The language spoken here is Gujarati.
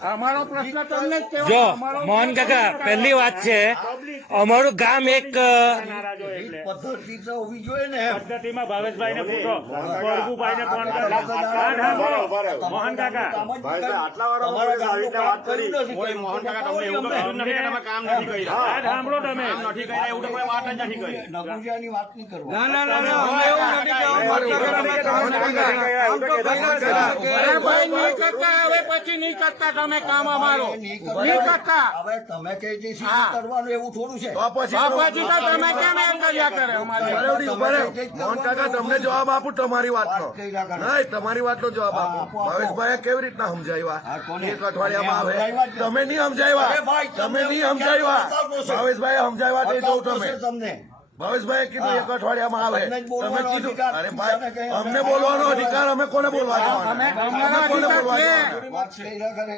અમારો પ્રશ્ન તમને જ જો કહેવાનો. મોહન કાકા પહેલી વાત છે, અમારું ગામ એક પદ્ધતિ તો હોવી જોઈએ ને. પદ્ધતિમાં ભાવેશભાઈને પૂછો, ગોરગુભાઈને ફોન કરો. હા, સાંભળો, મોહન કાકા આટલા વાર અમારા ગામનું કામ કર્યું નથી. કોઈ મોહન કાકા તમને એવું કશું નથી કે તમે કામ નથી કર્યા. હા, સાંભળો તમે કામ નથી કર્યા એવું તો કોઈ વાત જ નથી કરી. નગુજાની વાત નહીં કરવા. ના, ના, ના, ના, અમે એવું નથી કહેવાનું. અરે ભાઈ, નહીં કરતા, હવે પછી નહીં કરતા તમે કામ અમારો. નહીં કરતા. હવે તમે કહે છે શું હા. કરવાનું એવું થોડું છે. તો પછી તો તમે કેમ એમ કર્યા કરે અમારી મોહન કાકા તમને જવાબ આપું તમારી વાતનો. નહીં, તમારી વાતનો જવાબ આપો. ભાવેશભાઈ કેવી રીતના સમજાવ્યા? એક અઠવાડિયામાં આવે. તમે નહીં સમજાવ્યા, તમે નહીં સમજાવ્યા. ભાવેશભાઈ સમજાવ્યા તે જોઉં તમે. તમને ભાવેશભાઈ કીધું એક અઠવાડિયામાં આવે. તમને જ તમે બોલવાનો કીધું અધિકાર. અરે ભાઈ, અમને બોલવાનો અધિકાર અમે કોને બોલવા દેવાના? અમે અમે કોને બોલવા અધિકાર છે. દેવાના? વાત કર્યા કરે